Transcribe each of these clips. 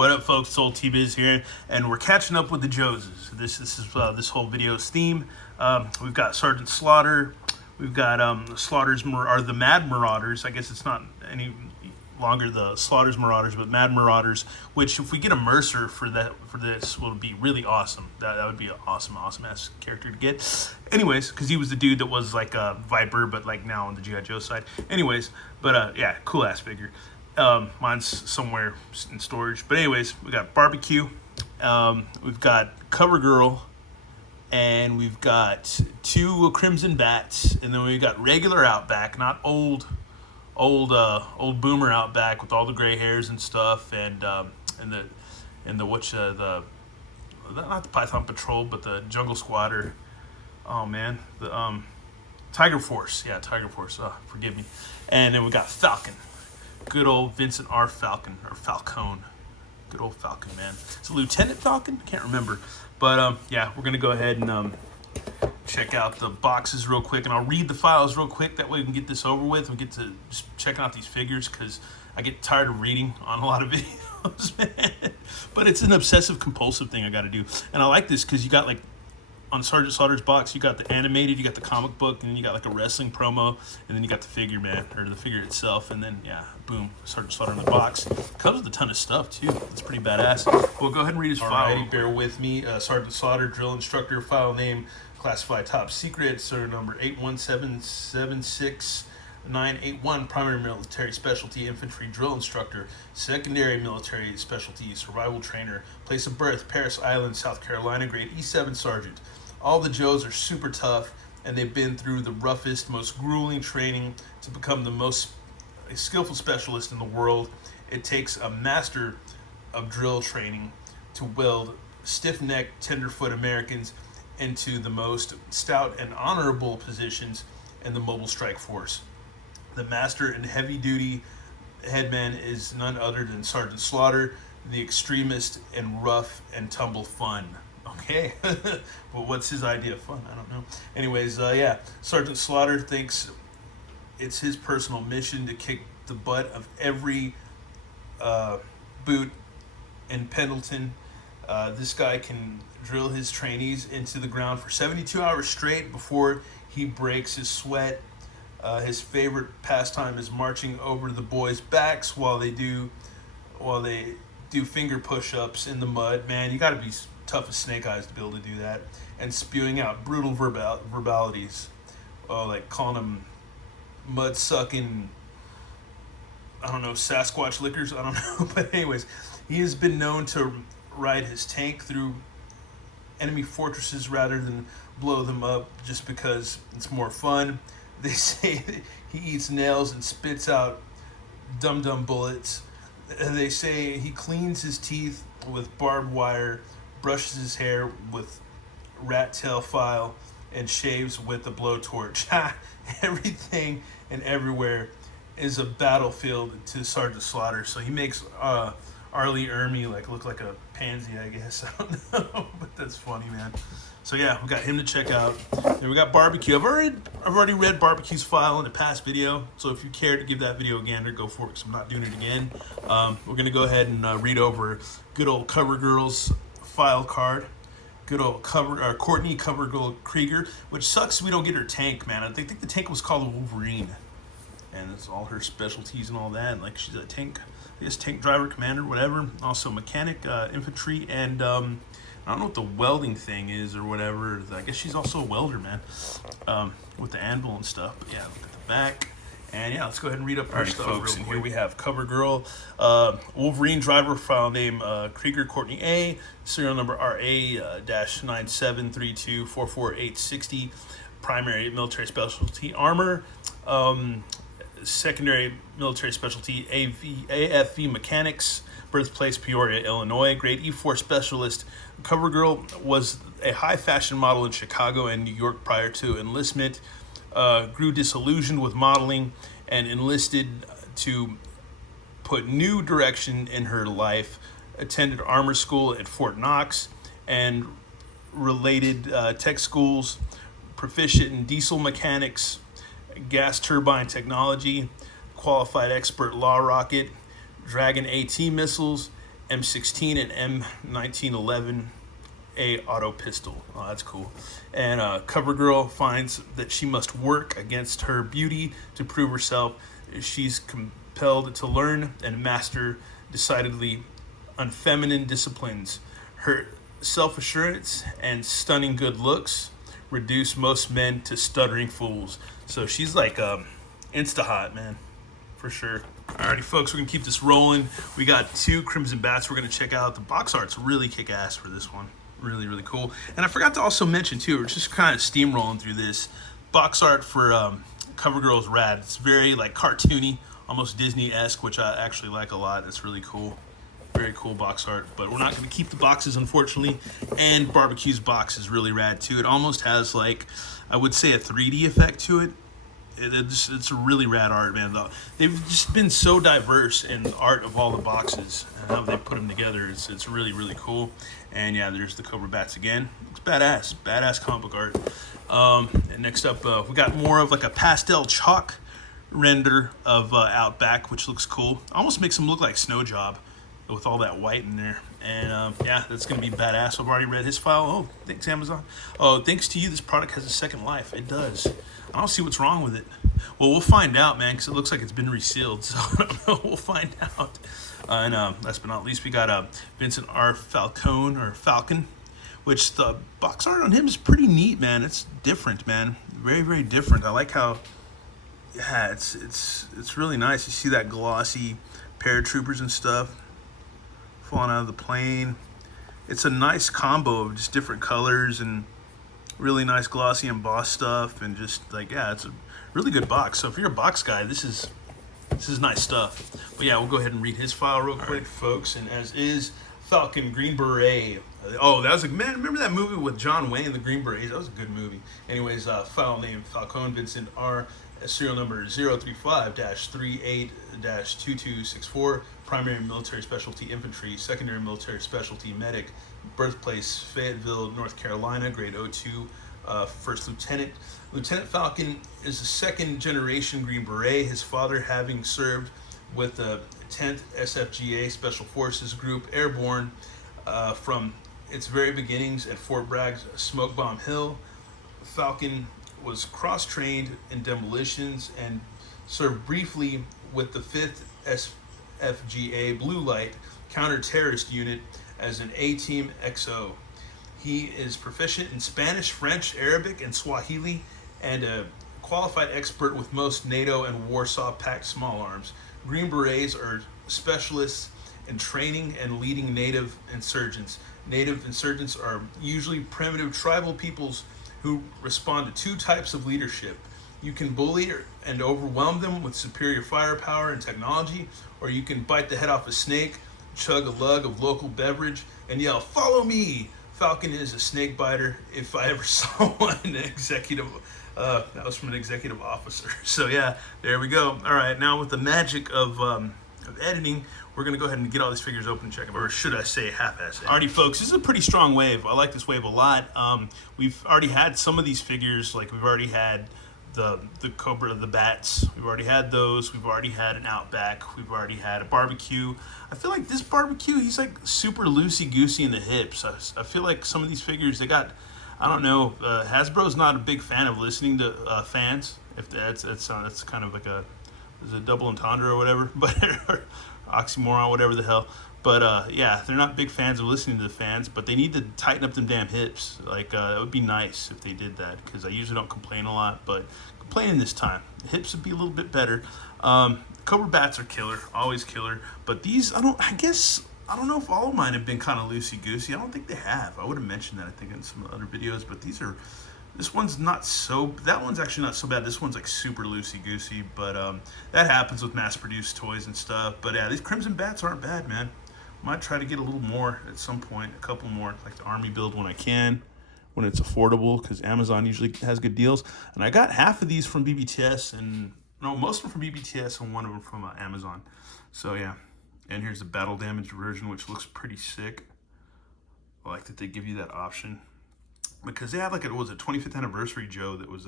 What up, folks? It's Old T-Biz here, and we're catching up with the Joses. This is this whole video's theme. We've got Sergeant Slaughter. We've got the Mad Marauders. I guess it's not any longer the Slaughter's Marauders, but Mad Marauders. Which, if we get a Mercer for this, will be really awesome. That would be an awesome ass character to get. Anyways, because he was the dude that was like a Viper, but like now on the G.I. Joe side. Anyways, but yeah, cool ass figure. Mine's somewhere in storage. But anyways, we got Barbecue. We've got Cover Girl. And we've got two Crimson Bats. And then we've got regular Outback, not old boomer Outback with all the gray hairs and stuff. And not the Python Patrol, but the Jungle Squatter. Oh man, the Tiger Force. Yeah, Tiger Force. Forgive me. And then we got Falcon. Good old Vincent R. Falcon, or Falcone. Good old Falcon, man. It's a Lieutenant Falcon? I can't remember. But, yeah, we're going to go ahead and check out the boxes real quick. And I'll read the files real quick. That way we can get this over with and get to just checking out these figures. Because I get tired of reading on a lot of videos, man. But it's an obsessive-compulsive thing I got to do. And I like this because you got, like, on Sergeant Slaughter's box, you got the animated, you got the comic book, and then you got like a wrestling promo, and then you got the figure, man, or the figure itself, and then, yeah, boom, Sergeant Slaughter in the box. Comes with a ton of stuff, too. It's pretty badass. Well, go ahead and read his file. Alrighty, bear with me. Sergeant Slaughter, drill instructor, file name, classified top secret, serial number 81776. 981, primary military specialty, infantry drill instructor, secondary military specialty, survival trainer, place of birth, Paris Island, South Carolina, grade E7 sergeant. All the Joes are super tough, and they've been through the roughest, most grueling training to become the most skillful specialist in the world. It takes a master of drill training to weld stiff-necked, tenderfoot Americans into the most stout and honorable positions in the Mobile Strike Force. The master and heavy-duty headman is none other than Sergeant Slaughter, the extremist and rough and tumble fun. Okay, but what's his idea of fun? I don't know. Anyways, yeah, Sergeant Slaughter thinks it's his personal mission to kick the butt of every boot in Pendleton. This guy can drill his trainees into the ground for 72 hours straight before he breaks his sweat. His favorite pastime is marching over the boys' backs while they do finger push-ups in the mud. Man, you got to be tough as snake eyes to be able to do that, and spewing out brutal verbalities, like calling them mud-sucking, I don't know, Sasquatch lickers, I don't know. But anyways, he has been known to ride his tank through enemy fortresses rather than blow them up just because it's more fun. They say that he eats nails and spits out dum-dum bullets. They say he cleans his teeth with barbed wire, brushes his hair with rat tail file, and shaves with a blowtorch. Everything and everywhere is a battlefield to Sergeant Slaughter. So he makes Arlie Ermy look like a pansy, I guess. I don't know, but that's funny, man. So yeah, we got him to check out. Then we got Barbecue. I've already read Barbecue's file in the past video, so if you care to give that video a gander, go for it, because I'm not doing it again. We're gonna go ahead and read over good old Cover Girl's file card. Good old Courtney Cover Girl Krieger, which sucks we don't get her tank, man. I think the tank was called the Wolverine, and it's all her specialties and all that. Like, she's a tank, I guess, tank driver, commander, whatever. Also mechanic, infantry, and I don't know what the welding thing is or whatever. I guess she's also a welder, man, with the anvil and stuff. But yeah, look at the back. And yeah, let's go ahead and read up our stuff, folks. And here we have Cover Girl, Wolverine driver, file name Krieger Courtney A, serial number RA-973244860, primary military specialty armor, secondary military specialty AFV mechanics, birthplace Peoria, Illinois, grade E4 specialist. Cover Girl was a high fashion model in Chicago and New York prior to enlistment. Grew disillusioned with modeling and enlisted to put new direction in her life. Attended armor school at Fort Knox and related tech schools. Proficient in diesel mechanics, gas turbine technology, qualified expert law rocket, Dragon AT missiles, M16 and M1911 a auto pistol. Oh, that's cool. And CoverGirl finds that she must work against her beauty to prove herself. She's compelled to learn and master decidedly unfeminine disciplines. Her self-assurance and stunning good looks reduce most men to stuttering fools. So she's like insta hot, man, for sure. Alrighty, folks, we're gonna keep this rolling. We got 2 Crimson Bats we're gonna check out. The box art's really kick ass for this one. Really, really cool. And I forgot to also mention too, we're just kind of steamrolling through this. Box art for CoverGirl's rad. It's very like cartoony, almost Disney-esque, which I actually like a lot. It's really cool. Very cool box art. But we're not going to keep the boxes, unfortunately. And Barbecue's box is really rad too. It almost has like, I would say, a 3D effect to it. It's a really rad art, man. They've just been so diverse in the art of all the boxes and how they put them together. It's really, really cool. And yeah, there's the Cobra Bats again. Looks badass comic book art. And next up, we got more of like a pastel chalk render of Outback, which looks cool. Almost makes him look like Snow Job with all that white in there. And yeah, that's gonna be badass. I've already read his file. Oh, thanks Amazon. Oh, thanks to you, this product has a second life. It does. I don't see what's wrong with it. Well, we'll find out, man, because it looks like it's been resealed. So I don't know. We'll find out. And last but not least, we got Vincent R. Falcon, which the box art on him is pretty neat, man. It's different, man. Very, very different. I like how, yeah, it's really nice. You see that glossy paratroopers and stuff falling out of the plane. It's a nice combo of just different colors and really nice glossy embossed stuff, and just like, yeah, it's a really good box. So if you're a box guy, this is nice stuff. But yeah, we'll go ahead and read his file real quick, folks. And as is Falcon Green Beret. Oh, that was like, man, remember that movie with John Wayne, The Green Berets? That was a good movie. Anyways, file name Falcon Vincent R. Serial number 035-38-2264. Primary military specialty infantry, secondary military specialty medic. Birthplace Fayetteville, North Carolina, grade 02. First lieutenant. Lieutenant Falcon is a second generation Green Beret, his father having served with the 10th SFGA Special Forces Group Airborne from its very beginnings at Fort Bragg's Smoke Bomb Hill. Falcon was cross-trained in demolitions and served briefly with the 5th SFGA Blue Light Counter-Terrorist Unit as an A-Team XO. He is proficient in Spanish, French, Arabic, and Swahili, and a qualified expert with most NATO and Warsaw Pact small arms. Green Berets are specialists in training and leading native insurgents. Native insurgents are usually primitive tribal peoples who respond to 2 types of leadership. You can bully and overwhelm them with superior firepower and technology, or you can bite the head off a snake, chug a lug of local beverage, and yell, "Follow me!" Falcon is a snake biter. If I ever saw one, an executive, that was from an executive officer. So yeah, there we go. All right, now with the magic of editing, we're gonna go ahead and get all these figures open and check them, or should I say half-assed. Alrighty, folks, this is a pretty strong wave. I like this wave a lot. We've already had some of these figures, like we've already had the Cobra, the Bats. We've already had those. We've already had an Outback. We've already had a Barbecue. I feel like this Barbecue, he's like super loosey-goosey in the hips. I feel like some of these figures, they got, I don't know, Hasbro's not a big fan of listening to fans. If that's kind of like is it double entendre or whatever, but oxymoron, whatever the hell. But yeah, they're not big fans of listening to the fans, but they need to tighten up them damn hips. Like it would be nice if they did that, because I usually don't complain a lot, but complaining this time. The hips would be a little bit better. Cobra Bats are killer, always killer. But these, I don't know if all of mine have been kind of loosey-goosey. I don't think they have. I would have mentioned that, I think, in some other videos, but this one's not so, that one's actually not so bad. This one's like super loosey-goosey, but that happens with mass-produced toys and stuff. But yeah, these Crimson Bats aren't bad, man. Might try to get a little more at some point, a couple more, like the Army build when I can, when it's affordable, because Amazon usually has good deals. And I got half of these from BBTS, and no, most of them from BBTS and one of them from Amazon. So yeah, and here's the battle damaged version, which looks pretty sick. I like that they give you that option, because they had like, it was a 25th anniversary Joe that was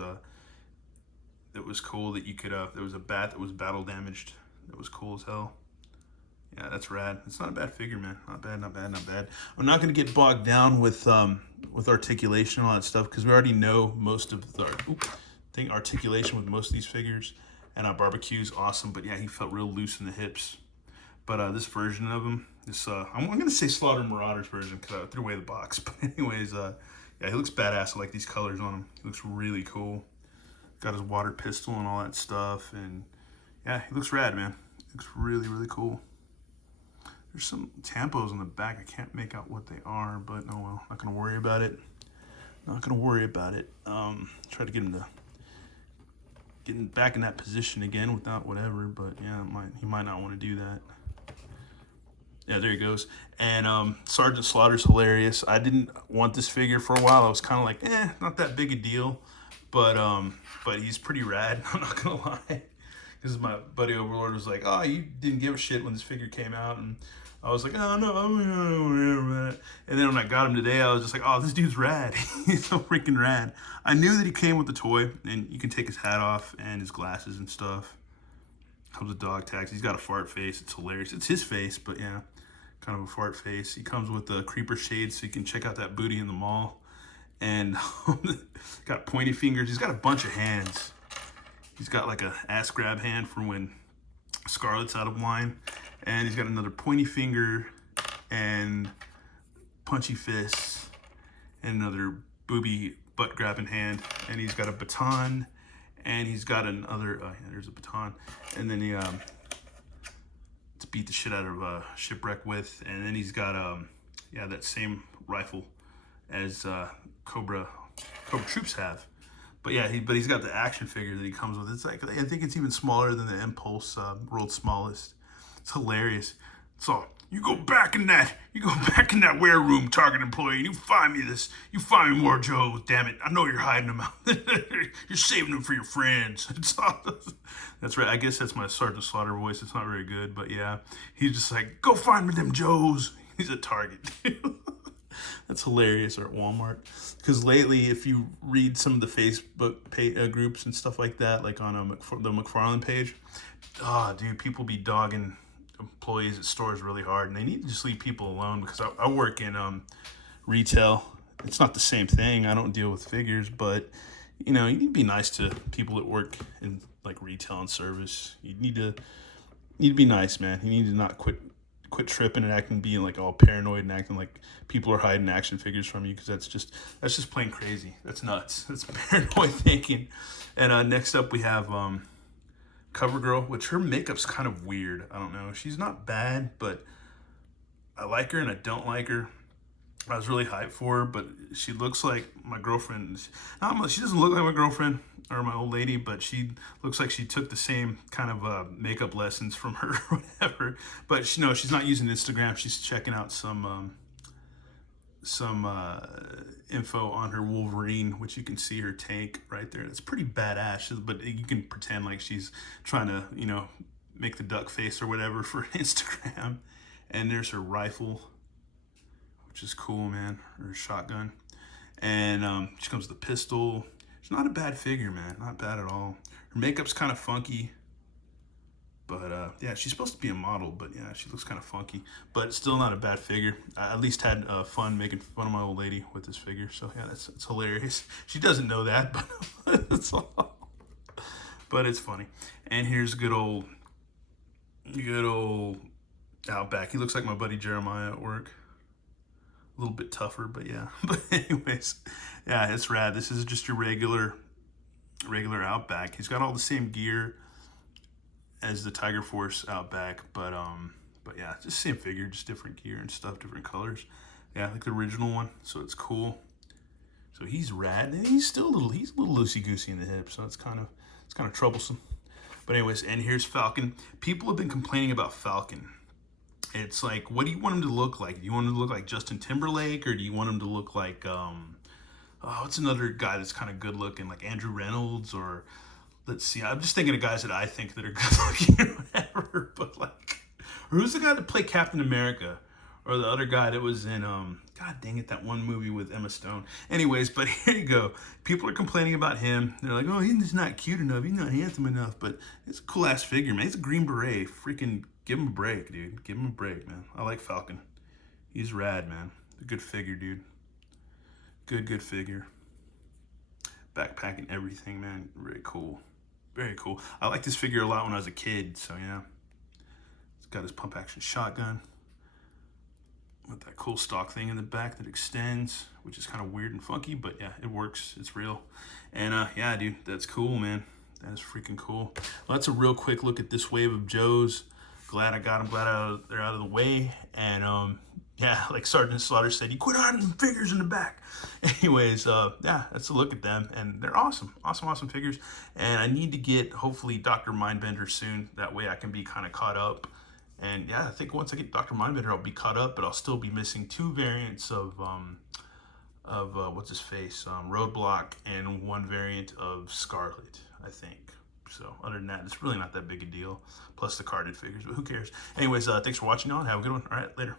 cool, that you could there was a bat that was battle damaged that was cool as hell. Yeah, that's rad. It's not a bad figure, man. Not bad, not bad, not bad. I'm not gonna get bogged down with articulation and all that stuff because we already know most of the articulation with most of these figures. And barbecue's awesome, but yeah, he felt real loose in the hips. But this version of him, I'm gonna say Slaughter Marauders version because I threw away the box. But anyways, yeah, he looks badass. I like these colors on him. He looks really cool. Got his water pistol and all that stuff, and yeah, he looks rad, man. He looks really, really cool. There's some tampos on the back. I can't make out what they are, but oh well. Not gonna worry about it. Not gonna worry about it. Try to get him to getting back in that position again without whatever, but yeah, he might not want to do that. Yeah, there he goes. And Sergeant Slaughter's hilarious. I didn't want this figure for a while. I was kind of like, not that big a deal, but he's pretty rad. I'm not gonna lie. Because my buddy Overlord was like, oh, you didn't give a shit when this figure came out, and I was like, oh no, whatever. And then when I got him today, I was just like, oh, this dude's rad. He's so freaking rad. I knew that he came with the toy, and you can take his hat off and his glasses and stuff. Comes with dog tags. He's got a fart face. It's hilarious. It's his face, but yeah, kind of a fart face. He comes with the creeper shades, so you can check out that booty in the mall. And got pointy fingers. He's got a bunch of hands. He's got like a ass grab hand for when Scarlet's out of line. And he's got another pointy finger and punchy fists and another booby butt grabbing hand. And he's got a baton and he's got another, yeah, there's a baton. And then he, to beat the shit out of Shipwreck with. And then he's got, yeah, that same rifle as Cobra Troops have. But yeah, he's got the action figure that he comes with. It's like, I think it's even smaller than the Impulse World's Smallest. It's hilarious. So you go back in that ware room, Target employee, and you find me more Joes. Damn it, I know you're hiding them out. You're saving them for your friends. That's right. I guess that's my Sergeant Slaughter voice. It's not very good, but yeah, he's just like, go find me them Joes. He's at Target. That's hilarious, or at Walmart. Because lately, if you read some of the Facebook groups and stuff like that, like on the McFarlane page, dude, people be dogging employees at stores really hard, and they need to just leave people alone. Because I work in retail. It's not the same thing. I don't deal with figures, but you know, you need to be nice to people that work in like retail and service. You need to be nice, man. You need to not quit tripping and being like all paranoid and acting like people are hiding action figures from you, because that's just plain crazy. That's nuts. That's paranoid thinking. And next up we have CoverGirl, which her makeup's kind of weird. I don't know. She's not bad, but I like her and I don't like her. I was really hyped for her, but she looks like my girlfriend. She doesn't look like my girlfriend or my old lady, but she looks like she took the same kind of makeup lessons from her or whatever. But she's not using Instagram. She's checking out some info on her Wolverine, which you can see her tank right there. That's pretty badass, but you can pretend like she's trying to, make the duck face or whatever for Instagram. And there's her rifle, which is cool, man, or shotgun. And she comes with a pistol. She's not a bad figure, man, not bad at all. Her makeup's kind of funky, but yeah, she's supposed to be a model, but yeah, she looks kind of funky, but it's still not a bad figure. I at least had fun making fun of my old lady with this figure, so yeah, it's hilarious. She doesn't know that, but it's all, but it's funny. And here's good old Outback. He looks like my buddy Jeremiah at work. A little bit tougher, but yeah. But anyways, yeah, it's rad. This is just your regular Outback. He's got all the same gear as the Tiger Force Outback, but yeah, just same figure, just different gear and stuff, different colors. Yeah, like the original one, so it's cool. So he's rad, and he's a little loosey-goosey in the hips, so it's kind of troublesome. But anyways, and here's Falcon. People have been complaining about Falcon. It's like, what do you want him to look like? Do you want him to look like Justin Timberlake, or do you want him to look like, what's another guy that's kind of good looking, like Andrew Reynolds, or let's see, I'm just thinking of guys that I think that are good looking or whatever, but like, or who's the guy that played Captain America? or the other guy that was in God dang it, that one movie with Emma Stone. Anyways, but here you go. People are complaining about him. They're like, oh, he's not cute enough. He's not handsome enough. But it's a cool ass figure, man. He's a Green Beret. Freaking give him a break, dude. Give him a break, man. I like Falcon. He's rad, man. A good figure, dude. Good figure. Backpack and everything, man. Very cool. Very cool. I liked this figure a lot when I was a kid, so yeah. He's got his pump action shotgun with that cool stock thing in the back that extends, which is kind of weird and funky, but yeah, it works. It's real. And yeah, dude, that's cool, man. That is freaking cool. Well, that's a real quick look at this wave of Joes. Glad I got them. Glad they're out of the way. And yeah, like Sergeant Slaughter said, you quit hiding them figures in the back. Anyways, yeah, that's a look at them, and they're awesome. Awesome figures. And I need to get, hopefully, Dr. Mindbender soon. That way I can be kind of caught up. And yeah, I think once I get Dr. Mindbender, I'll be caught up, but I'll still be missing 2 variants of what's his face, Roadblock, and 1 variant of Scarlet, I think. So other than that, it's really not that big a deal. Plus the carded figures, but who cares? Anyways, thanks for watching, y'all. Have a good one. All right, later.